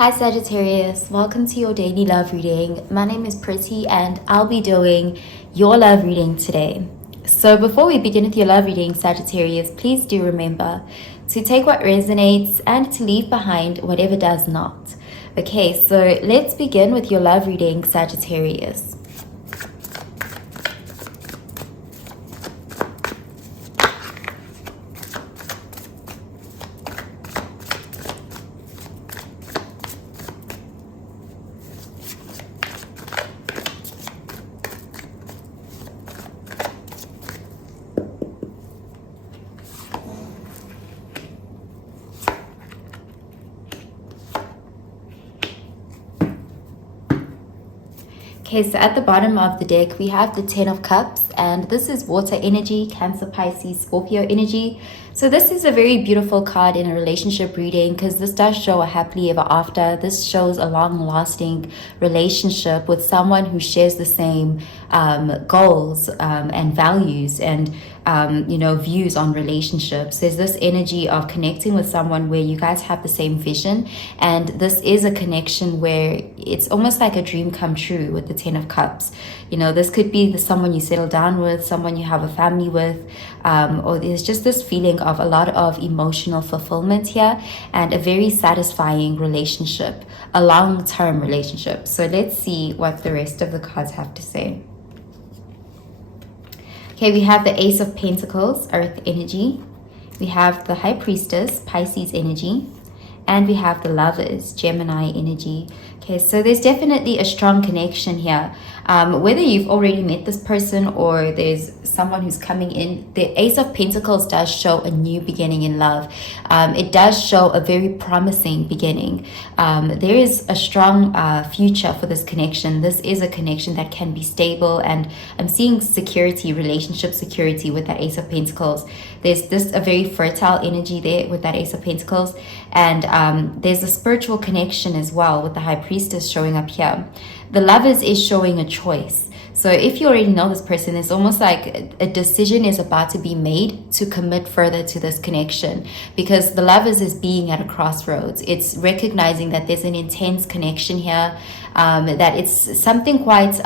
Hi Sagittarius, welcome to your daily love reading. My name is Pretty and I'll be doing your love reading today. So before we begin with your love reading, Sagittarius, please do remember to take what resonates and to leave behind whatever does not. Okay, so let's begin with your love reading, Sagittarius. Okay, so at the bottom of the deck, we have the Ten of Cups, and this is water energy, Cancer, Pisces, Scorpio energy. So this is a very beautiful card in a relationship reading because this does show a happily ever after. This shows a long-lasting relationship with someone who shares the same goals and values and views on relationships. There's this energy of connecting with someone where you guys have the same vision, and this is a connection where it's almost like a dream come true with the Ten of Cups. You know, this could be someone you settle down with, someone you have a family with, or there's just this feeling of a lot of emotional fulfillment here and a very satisfying relationship, a long-term relationship. So let's see what the rest of the cards have to say. Okay, we have the Ace of Pentacles, Earth energy. We have the High Priestess, Pisces energy. And we have the Lovers, Gemini energy. Okay, so there's definitely a strong connection here. Whether you've already met this person or there's someone who's coming in, the Ace of Pentacles does show a new beginning in love. It does show a very promising beginning. There is a strong future for this connection. This is a connection that can be stable, and I'm seeing security, relationship security with that Ace of Pentacles. There's this a very fertile energy there with that Ace of Pentacles, and there's a spiritual connection as well with the High Priestess showing up here. The Lovers is showing a choice. So if you already know this person, it's almost like a decision is about to be made to commit further to this connection, because the Lovers is being at a crossroads. It's recognizing that there's an intense connection here, that it's something quite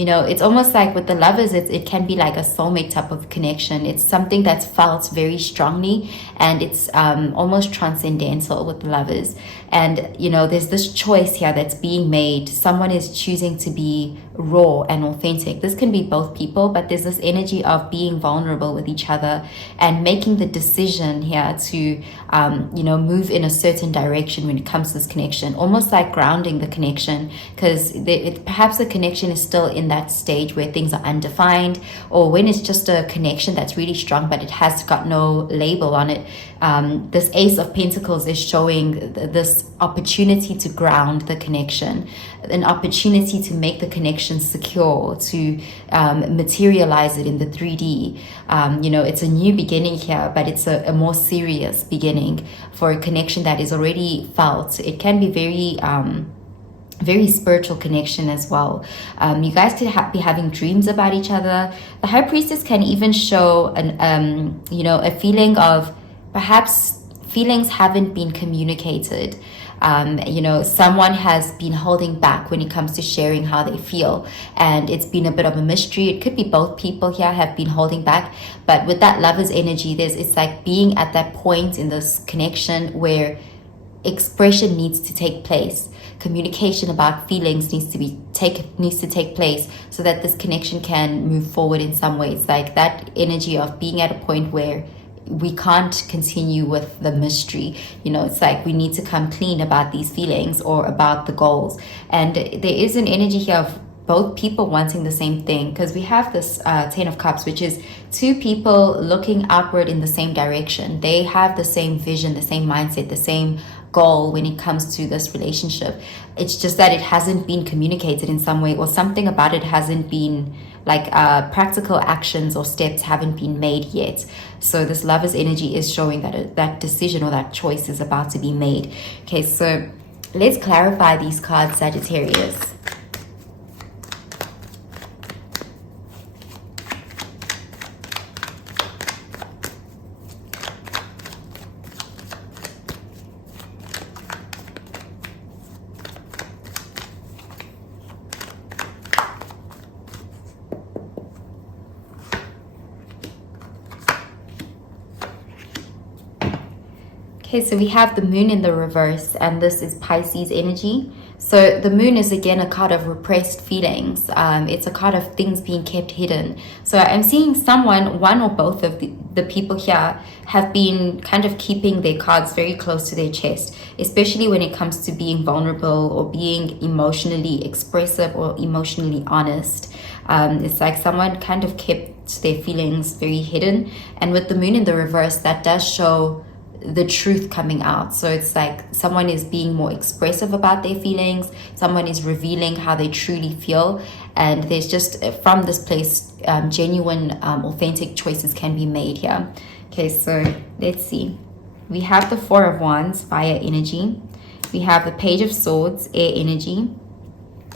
it's almost like with the Lovers, it can be like a soulmate type of connection. It's something that's felt very strongly, and it's almost transcendental with the Lovers. And, there's this choice here that's being made. Someone is choosing to be raw and authentic. This can be both people, but there's this energy of being vulnerable with each other and making the decision here to, move in a certain direction when it comes to this connection, almost like grounding the connection, because perhaps the connection is still in that stage where things are undefined, or when it's just a connection that's really strong, but it has got no label on it. This Ace of Pentacles is showing this opportunity to ground the connection, an opportunity to make the connection secure, to materialize it in the 3D. It's a new beginning here, but it's a more serious beginning for a connection that is already felt. It can be very spiritual connection as well. You guys could be having dreams about each other. The High Priestess can even show a feeling of perhaps feelings haven't been communicated. Someone has been holding back when it comes to sharing how they feel, and it's been a bit of a mystery. It could be both people here have been holding back, but with that Lover's energy, it's like being at that point in this connection where expression needs to take place. Communication about feelings needs to take place so that this connection can move forward in some ways. Like that energy of being at a point where we can't continue with the mystery. It's like we need to come clean about these feelings or about the goals. And there is an energy here of both people wanting the same thing, because we have this Ten of Cups, which is two people looking outward in the same direction. They have the same vision, the same mindset, the same goal when it comes to this relationship. It's just that it hasn't been communicated in some way, or something about it hasn't been like practical actions or steps haven't been made yet. So this Lover's energy is showing that that decision or that choice is about to be made. Okay, so let's clarify these cards, Sagittarius. Okay, so we have the moon in the reverse, and this is Pisces energy. So the moon is again a card of repressed feelings. It's a card of things being kept hidden. So I'm seeing someone, one or both of the people here, have been kind of keeping their cards very close to their chest, especially when it comes to being vulnerable or being emotionally expressive or emotionally honest. It's like someone kind of kept their feelings very hidden. And with the moon in the reverse, that does show the truth coming out. So it's like someone is being more expressive about their feelings, someone is revealing how they truly feel, and there's just from this place genuine authentic choices can be made here. Okay, so let's see. We have the Four of Wands, fire energy, we have the Page of Swords, air energy,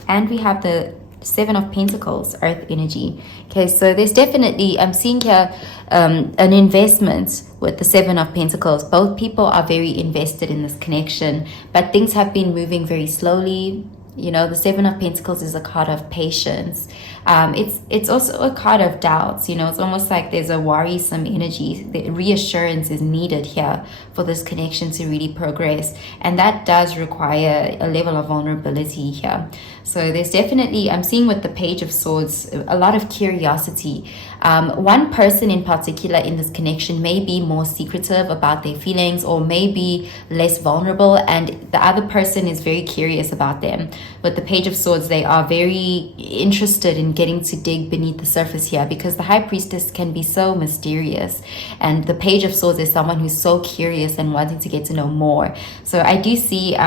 and we have the Seven of Pentacles, earth energy. Okay, so there's definitely, I'm seeing here an investment with the Seven of Pentacles. Both people are very invested in this connection, but things have been moving very slowly. You know, the Seven of Pentacles is a card of patience. It's also a card of doubts. You know, it's almost like there's a worrisome energy. The reassurance is needed here for this connection to really progress, and that does require a level of vulnerability here. So there's definitely, I'm seeing with the Page of Swords, a lot of curiosity. One person in particular in this connection may be more secretive about their feelings or maybe less vulnerable, and the other person is very curious about them. With the Page of Swords, they are very interested in getting to dig beneath the surface here, because the High Priestess can be so mysterious, and the Page of Swords is someone who's so curious and wanting to get to know more. So I do see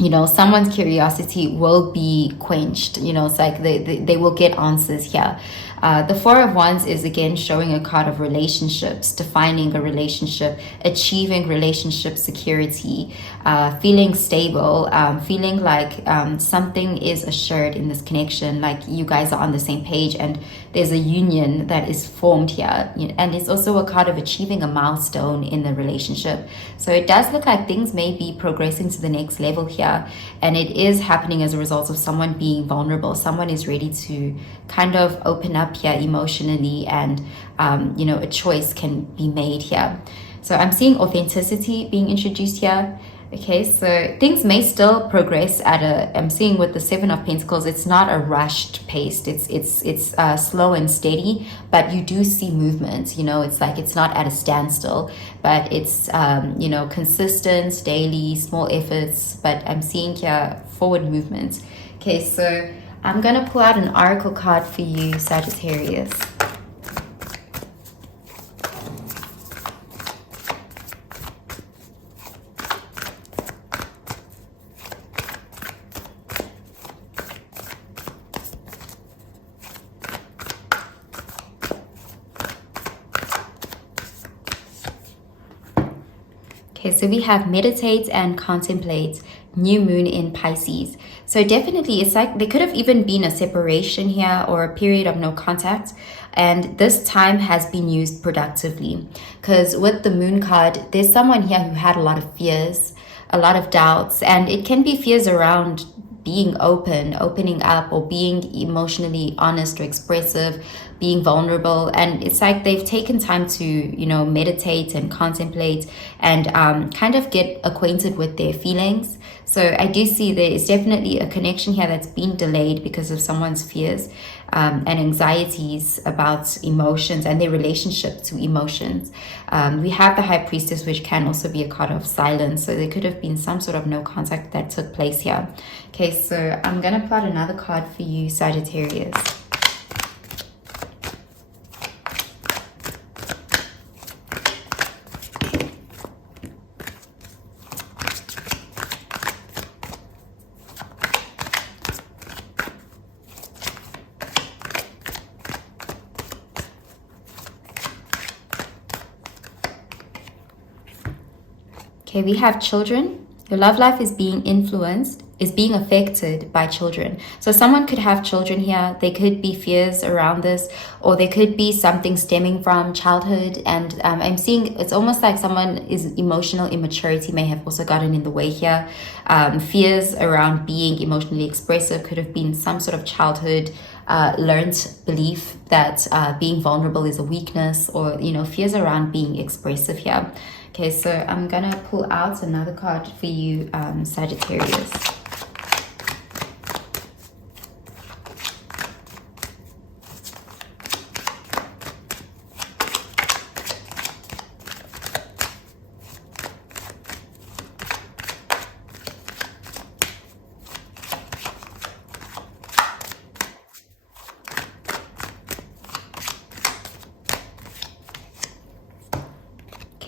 you know, someone's curiosity will be quenched. You know, it's like they will get answers here. The Four of Wands is again showing a card of relationships, defining a relationship, achieving relationship security, feeling stable, feeling like something is assured in this connection, like you guys are on the same page and there's a union that is formed here. And it's also a card of achieving a milestone in the relationship. So it does look like things may be progressing to the next level here, and it is happening as a result of someone being vulnerable. Someone is ready to kind of open up here emotionally, and you know, a choice can be made here. So I'm seeing authenticity being introduced here. Okay, so things may still progress at I'm seeing with the Seven of Pentacles, it's not a rushed pace. It's slow and steady, but you do see movement. You know, it's like it's not at a standstill, but it's you know, consistent, daily, small efforts. But I'm seeing here forward movement. Okay, so I'm gonna pull out an oracle card for you, Sagittarius. Okay, so we have meditate and contemplate, new moon in Pisces. So definitely it's like there could have even been a separation here or a period of no contact, and this time has been used productively, because with the moon card, there's someone here who had a lot of fears, a lot of doubts, and it can be fears around being opening up, or being emotionally honest or expressive, being vulnerable. And it's like they've taken time to, you know, meditate and contemplate and kind of get acquainted with their feelings. So I do see there is definitely a connection here that's been delayed because of someone's fears and anxieties about emotions and their relationship to emotions. We have the High Priestess, which can also be a card of silence. So there could have been some sort of no contact that took place here. Okay, so I'm going to pull out another card for you, Sagittarius. Okay, we have children. Your love life is being influenced, is being affected by children. So someone could have children here. There could be fears around this, or there could be something stemming from childhood. And I'm seeing it's almost like someone is emotional immaturity may have also gotten in the way here. Fears around being emotionally expressive could have been some sort of childhood learned belief that being vulnerable is a weakness, or, you know, fears around being expressive here. Okay, so I'm gonna pull out another card for you, Sagittarius.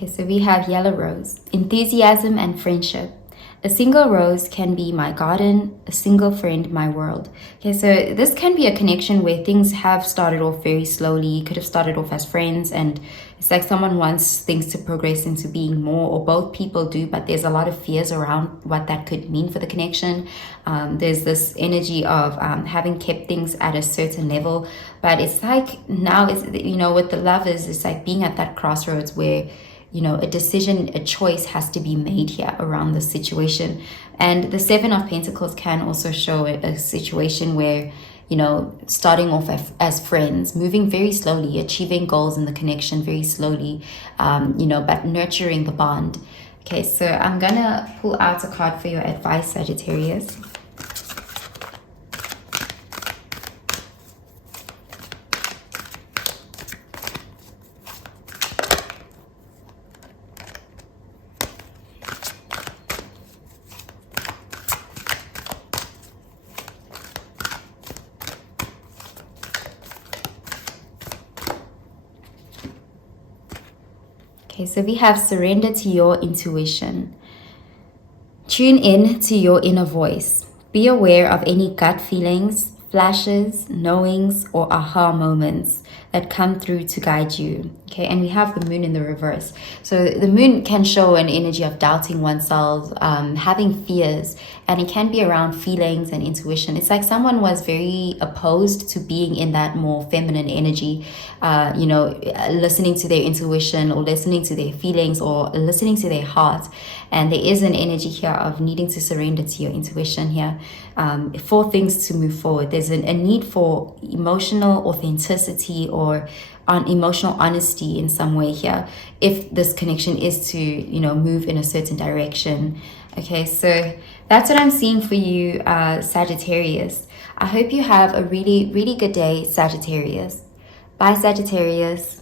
Okay, so we have yellow rose, enthusiasm and friendship. A single rose can be my garden, a single friend, my world. Okay, so this can be a connection where things have started off very slowly. You could have started off as friends, and it's like someone wants things to progress into being more, or both people do, but there's a lot of fears around what that could mean for the connection. There's this energy of having kept things at a certain level, but it's like now, it's, you know, with the lovers, it's like being at that crossroads where, you know, a decision, a choice has to be made here around the situation. And the Seven of Pentacles can also show a situation where, you know, starting off as friends, moving very slowly, achieving goals in the connection very slowly, you know, but nurturing the bond. Okay, so I'm gonna pull out a card for your advice, Sagittarius. Okay, so we have surrender to your intuition. Tune in to your inner voice. Be aware of any gut feelings, flashes, knowings, or aha moments that come through to guide you. Okay, and we have the moon in the reverse. So the moon can show an energy of doubting oneself, having fears, and it can be around feelings and intuition. It's like someone was very opposed to being in that more feminine energy, you know, listening to their intuition or listening to their feelings or listening to their heart. And there is an energy here of needing to surrender to your intuition here for things to move forward. There's a need for emotional authenticity or on emotional honesty in some way here, if this connection is to, you know, move in a certain direction. Okay, so that's what I'm seeing for you, Sagittarius. I hope you have a really, really good day, Sagittarius. Bye, Sagittarius.